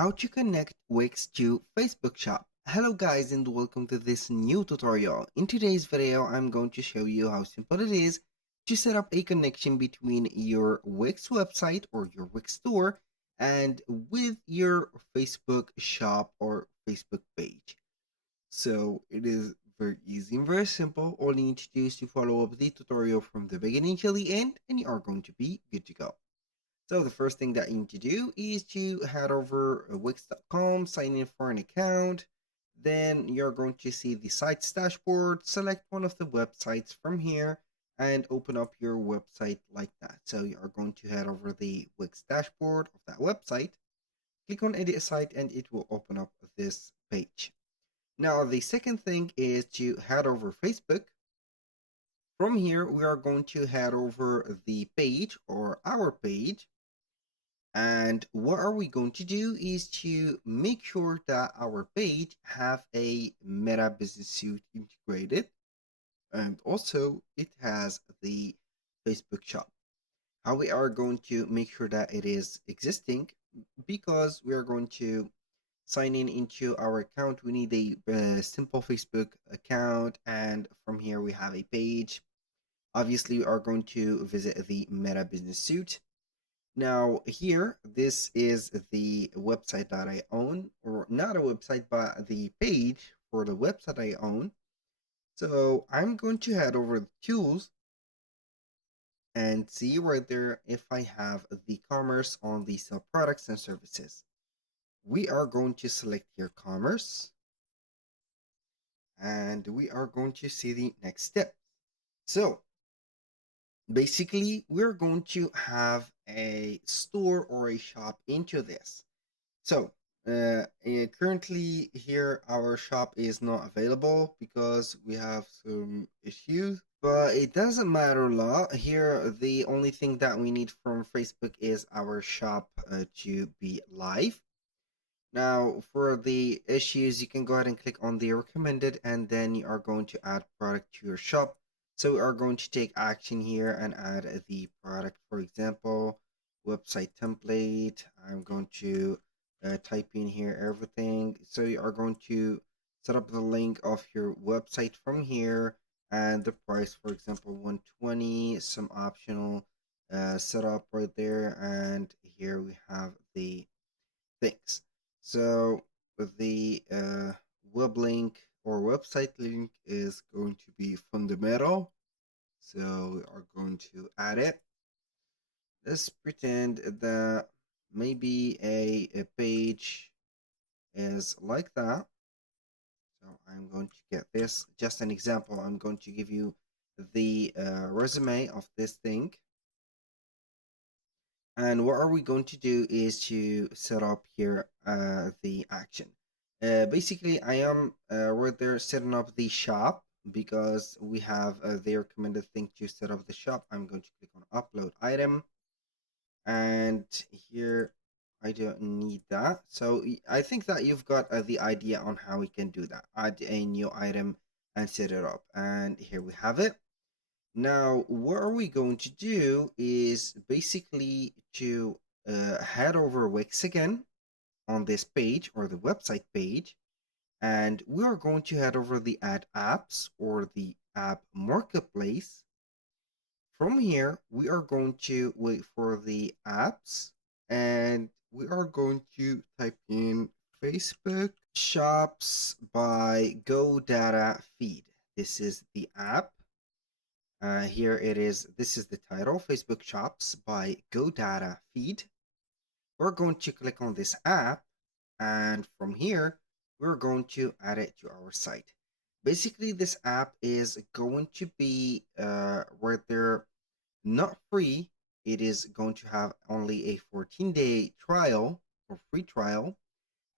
how to connect Wix to Facebook Shop. Hello guys and welcome to this new tutorial. In today's video, I'm going to show you how simple it is to set up a connection between your Wix website or your Wix store and with your Facebook shop or Facebook page. So it is very easy and very simple. All you need to do is to follow up the tutorial from the beginning till the end and you are going to be good to go. So the first thing that you need to do is to head over wix.com, sign in for an account. Then you're going to see the site's dashboard, select one of the websites from here and open up your website like that. So you are going to head over the Wix dashboard of that website, click on edit site and it will open up this page. Now the second thing is to head over Facebook. From here, we are going to head over the page or our page. And what are we going to do is to make sure that our page have a Meta Business Suite integrated, and also it has the Facebook shop. How we are going to make sure that it is existing, because we are going to sign in into our account, we need a simple Facebook account, and from here we have a page. Obviously, we are going to visit the Meta Business Suite. Now here, this is the website that I own, or not a website, but the page for the website I own. So I'm going to head over to tools and see right there if I have the commerce on the sell products and services. We are going to select here commerce and we are going to see the next step. So basically, we're going to have a store or a shop into this. So currently here our shop is not available because we have some issues, but it doesn't matter a lot. Here the only thing that we need from Facebook is our shop to be live. Now for the issues, you can go ahead and click on the recommended and then you are going to add product to your shop. So we are going to take action here and add the product. For example, website template. I'm going to type in here everything. So you are going to set up the link of your website from here and the price, for example, 120, some optional setup right there. And here we have the things. So the web link or website link is going to be fundamental. So we are going to add it. Let's pretend that maybe a page is like that. So I'm going to get this, just an example. I'm going to give you the resume of this thing. And what are we going to do is to set up here the action. Basically, I am right there setting up the shop because we have the recommended thing to set up the shop. I'm going to click on upload item. And here I don't need that. So I think that you've got the idea on how we can do that. Add a new item and set it up. And here we have it. Now, what are we going to do is basically to head over Wix again on this page or the website page, and we are going to head over the add apps or the app marketplace. From here, we are going to wait for the apps and we are going to type in Facebook Shops by GoData Feed. This is the app. Here it is. This is the title, Facebook Shops by GoData Feed. We're going to click on this app, and from here, we're going to add it to our site. Basically, this app is going to be right there, not free. It is going to have only a 14-day trial or free trial,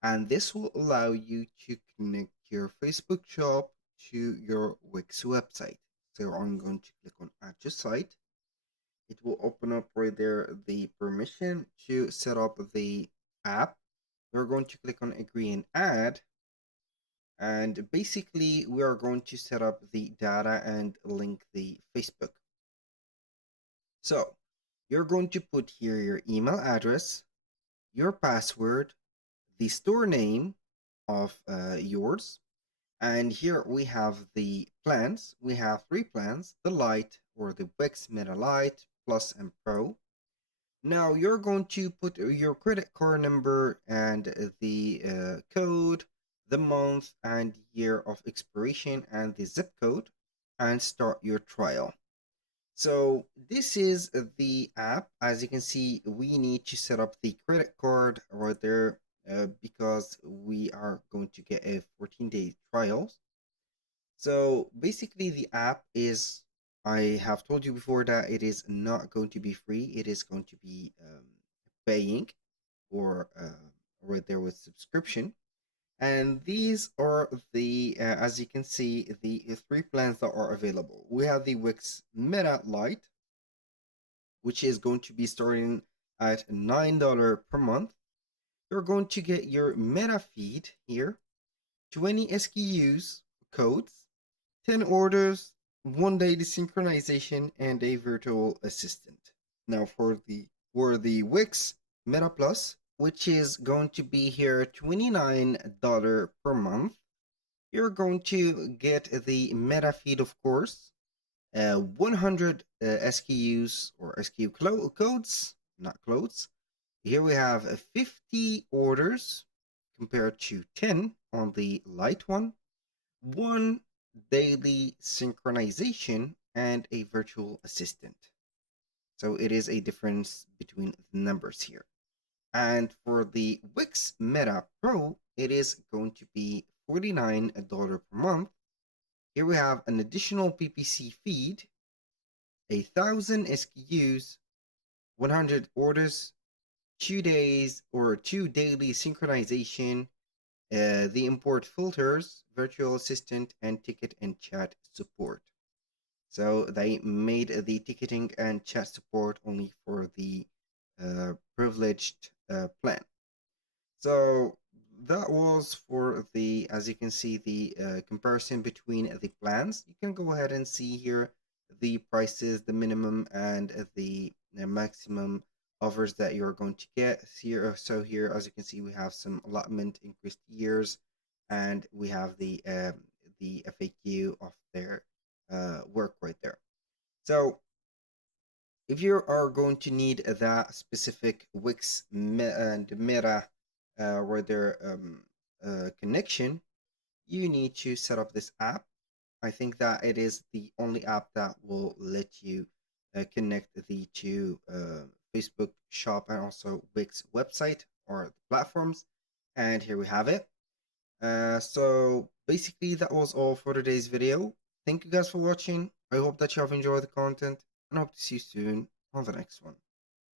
and this will allow you to connect your Facebook shop to your Wix website. So I'm going to click on add to site. It will open up right there the permission to set up the app. We're going to click on agree and add. And basically we are going to set up the data and link the Facebook. So you're going to put here your email address, your password, the store name of yours. And here we have the plans. We have three plans: the Lite or the Wix Meta Lite, Plus, and Pro. Now you're going to put your credit card number and the code, the month and year of expiration, and the zip code, and start your trial. So this is the app. As you can see, we need to set up the credit card right there because we are going to get a 14-day trial. So basically, the app is, I have told you before that it is not going to be free. It is going to be paying or right there with subscription. And these are the, as you can see, the three plans that are available. We have the Wix Meta Lite, which is going to be starting at $9 per month. You're going to get your Meta feed here, 20 SKUs, codes, 10 orders, 1 daily synchronization, and a virtual assistant. Now for the Wix Meta Plus, which is going to be here $29 per month, you're going to get the Meta feed, of course, 100 SKUs or SKU codes, not clothes. Here we have 50 orders compared to 10 on the light one, one daily synchronization, and a virtual assistant. So it is a difference between the numbers here. And for the Wix Meta Pro, it is going to be $49 per month. Here we have an additional PPC feed, 1,000 SKUs, 100 orders, 2 days or 2 daily synchronization, the import filters, virtual assistant, and ticket and chat support. So they made the ticketing and chat support only for the privileged plan. So that was for the, as you can see, the comparison between the plans. You can go ahead and see here the prices, the minimum and the maximum offers that you're going to get here. So here, as you can see, we have some allotment, increased years, and we have the FAQ of their work right there. So if you are going to need that specific Wix and Meta connection, you need to set up this app. I think that it is the only app that will let you connect the two Facebook shop and also Wix website or the platforms. And here we have it. So basically that was all for today's video. Thank you guys for watching. I hope that you have enjoyed the content and hope to see you soon on the next one.